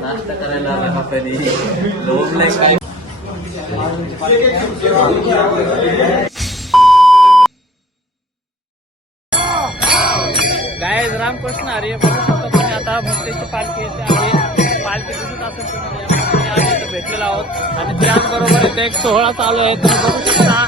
नाश्ता करायला आला कधी लोमलाय काय. गायज रामकृष्ण हरी. आता भक्ताची पालखी येते आहे. पालखी दिसत असेल भेटलेलो आहोत आणि त्याचबरोबर इथे एक सोहळा चालू आहे. तुम्ही बघू शकता.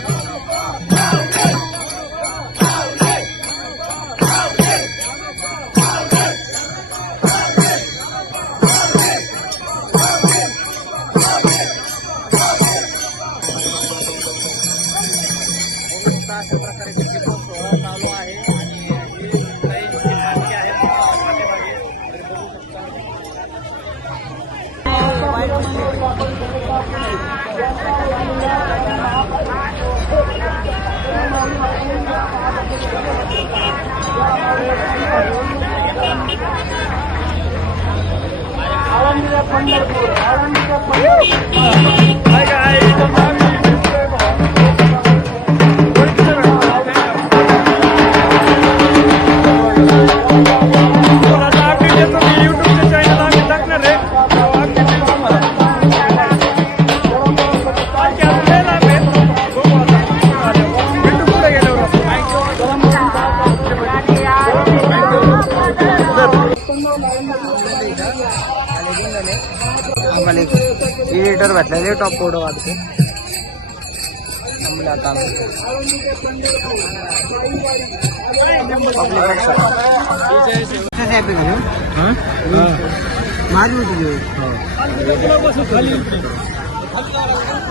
अशा प्रकारे सोहळा चालू आहे आणि पालखी आहे एडिटर भेटला टॉप फोटो वाटतो आता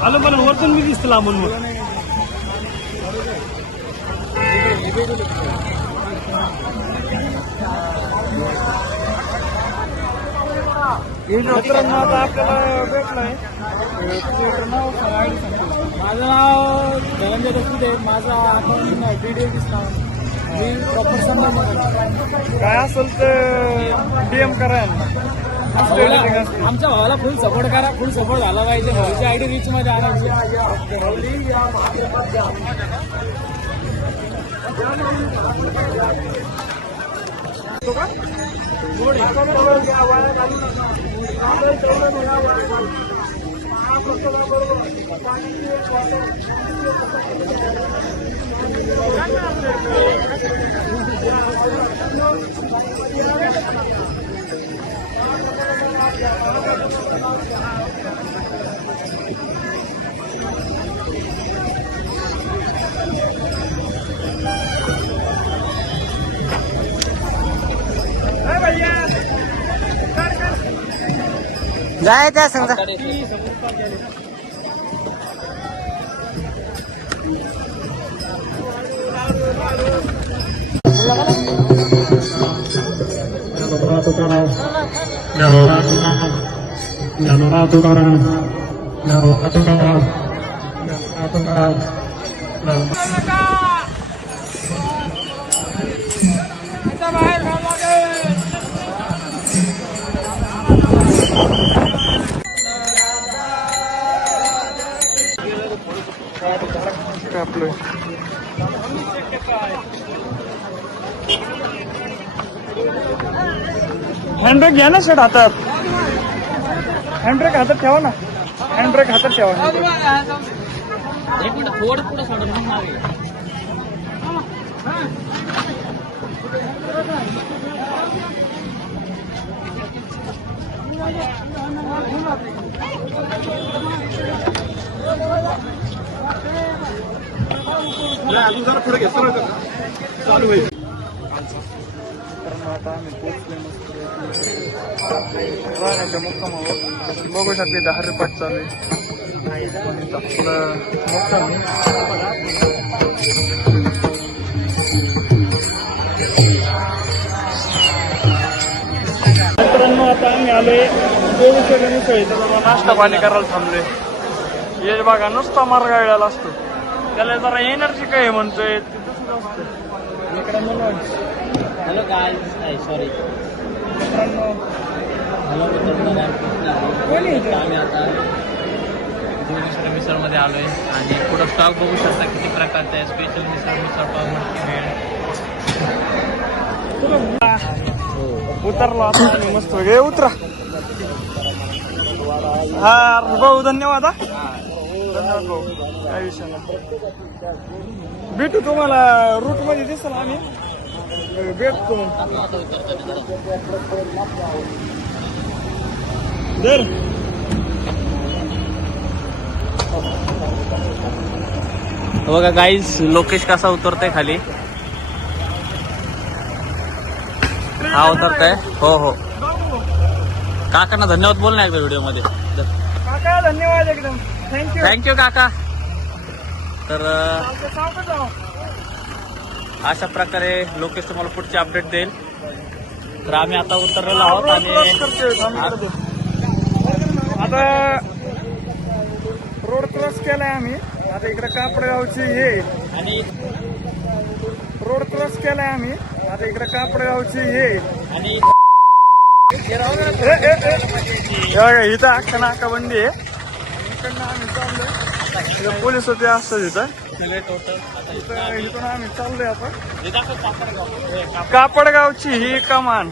आलं पण वरतून मी दिसत लांबून मग मित्रांनो आता आपल्याला भेटलाय. माझं नाव धनंजय दसुदे. माझा अकाउंट DDX नाव. मी प्रॉपर संभाजी. काय असेल तर DM करा. आमच्या भावाला फुल सपोर्ट करा. फुल सपोर्ट झाला पाहिजे. भाऊची ID रीच मध्ये आणायची. जाय त्या समजा हँडब्रेक घ्या ना शेट हातात. हँडब्रेक हातात ठेवा ना. हँडब्रेक हातात ठेवा. थोडं पुढं सोडून अजून जरा पुढे घेतो चालू होईल. आता आम्ही पोचले राहण्याच्या मुक्कामावर. बघू शकते 10 रुपयात चालू आहे मुक्काम. मित्रांनो आता आम्ही आलोय नाश्ता पाणी करायला थांबलोय. हे बघा नुसता मार्गाळलेला असतो. त्याला जरा एनर्जी काय म्हणतोय मित्रांनो. Hello guys. सॉरी मित्रांनो. हॅलो मित्रांनो. आम्ही आता जोगेश्वरी मिसळमध्ये आलोय आणि पुढं स्टॉक बघू शकता किती प्रकारचा आहे. स्पेशल मिसळ पाव मटकी भेळ. उतरलो आता आम्ही मस्त वगैरे उतरा. हा भाऊ धन्यवाद. हा धन्यवाद भाऊ, काय विषय नाही. भेटू तुम्हाला रूट मध्ये दिसेल आम्ही भेटतो. बघा गाईज लोकेश कसा उतरतोय खाली. हा उतरतोय. हो हो काकांना धन्यवाद बोल ना एकदा व्हिडिओ मध्ये. काका धन्यवाद एकदम. थँक्यू थँक्यू काका. तर अशा प्रकारे लोकेश तुम्हाला पुढची अपडेट देईल. तर आम्ही आता उतरलेलो आहोत आणि आता रोड क्रॉस केलाय आम्ही. आता इकडे कापडगावची हे आणि रोड क्रॉस केलाय आम्ही. आता इकडे कापडगावची हे आणि इथं अख्खा नाकाबंदी आहे. इकडनं आम्ही चाललोय. पोलीस होते असतात इथं. इथून आम्ही चाललोय आता कापडगावची ही कमान.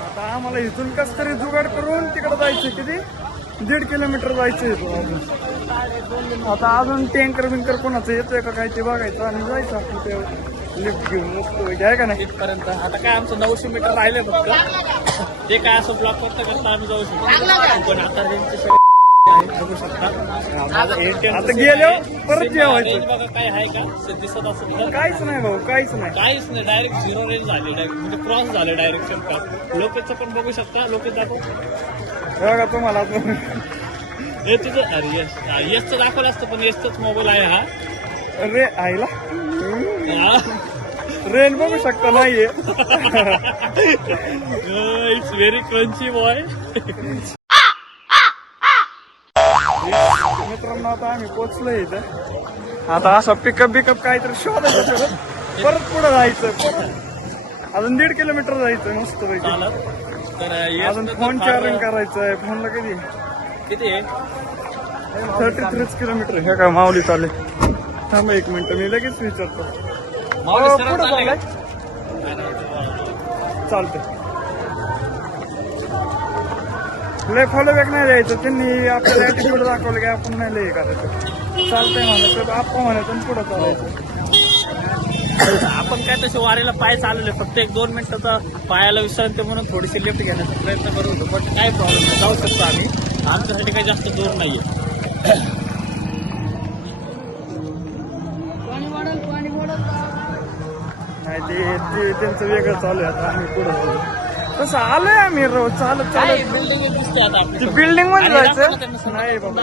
आता आम्हाला इथून कस तरी जुगाड करून तिकडे जायचं. किती 1.5 किलोमीटर जायचं इथून. आता अजून टँकर बिंकर कोणाचं येतोय का काय ते बघायचं आणि जायचं आपण ते लिफ्ट घेऊन मस्त आहे का नाही. इथपर्यंत आता काय आमचं 900 मीटर राहिले फक्त. ते काय असं ब्लॉक करता आम्ही जाऊ शकतो. पण आता बघू शकता आता गेल्यावर परत जेवायचं. बघा काय आहे का दिसत असं. काहीच नाही भाऊ, काहीच नाही. काहीच नाही. डायरेक्ट 0 रेंज झाली. डायरेक्ट म्हणजे क्रॉस झाले डायरेक्शन का. लोकेशचं पण बघू शकता. लोकेश दाखव बघा तुम्हाला. हे तुझं अरे यशचं दाखवलं असतं पण यशचाच मोबाईल आहे हा. रे आईला रेन बघू शकता नाहीये. It's very crunchy boy. मित्रांनो आता आम्ही पोचलोय इथं. आता असं पिकअप काहीतरी शोधायचं. परत पुढे जायचं. अजून 1.5 किलोमीटर जायचं मस्त पैकी. तर अजून फोन चार्जिंग करायचंय. फोनला किती आहे 33 किलोमीटर. हे काय माऊली चालले. थांब 1 मिनिट मी लगेच विचारतो. पुढे चाललंय चालतंय. लय फॉलोबॅक नाही द्यायचं. त्यांनी आपल्याला ऍटिट्यूड दाखवलं की आपण नाही लय करायचं. चालतंय म्हणायचं आपण म्हणायचं पुढे चालायचं. आपण काय तसे वारीला पाय चालवले. फक्त 1-2 मिनिटाचा पायाला विश्रांती म्हणून थोडीशी लिफ्ट घेण्याचा प्रयत्न करत होतो. पण काय प्रॉब्लेम नाही, जाऊ शकतो आम्ही. आमच्यासाठी काही जास्त दूर नाहीये. नाही ते त्यांचं वेगळं चालू आहे. आता आम्ही पुढे जाऊ. तसं आलोय आम्ही रोज चालत बिल्डिंग दिसते आता आपली. बिल्डिंग मध्ये जायचं नाही बाबा.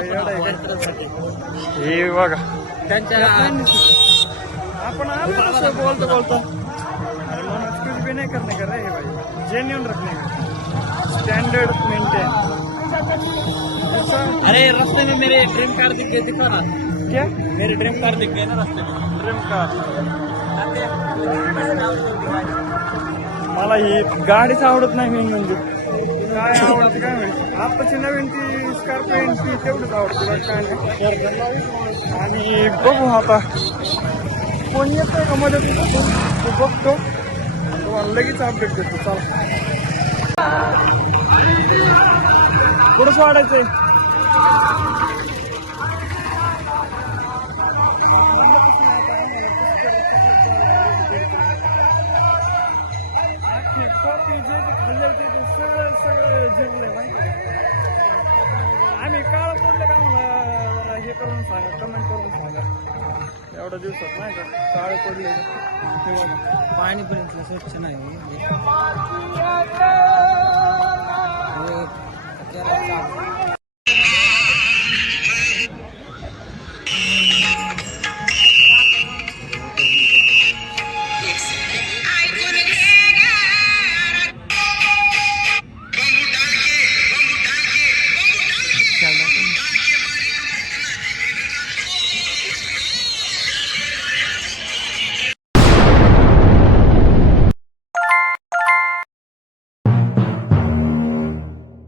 हे बघा त्यांच्या आपण आलो तसं बोलतो मनोज कुछ भी नहीं करने का रे भाई. जेन्युइन रखने का स्टैंडर्ड मेंटेन. अरे रास्ते में मेरे ड्रीम कार दिख गए. दिखा ना क्या मेरे ड्रीम कार दिख गए ना रास्ते में. Dream car. मला ही गाडीच आवडत नाही. मेन म्हणजे काय आवडते काय माहिती. आताची नवीन ती स्कॉर्पिओ ती तेवढंच आवडते काय नाही. आणि बघू आता कोण येतोय का मदत ते बघतो. तुम्हाला लगेच अपडेट देतो. चला पुढंच वाढायचंय. आम्ही काळ पडलं का मला हे करून सांगा. कमेंट करून सांगा. एवढ्या दिवसात नाही का काळ पडले. पाणी पण स्वच्छ नाही.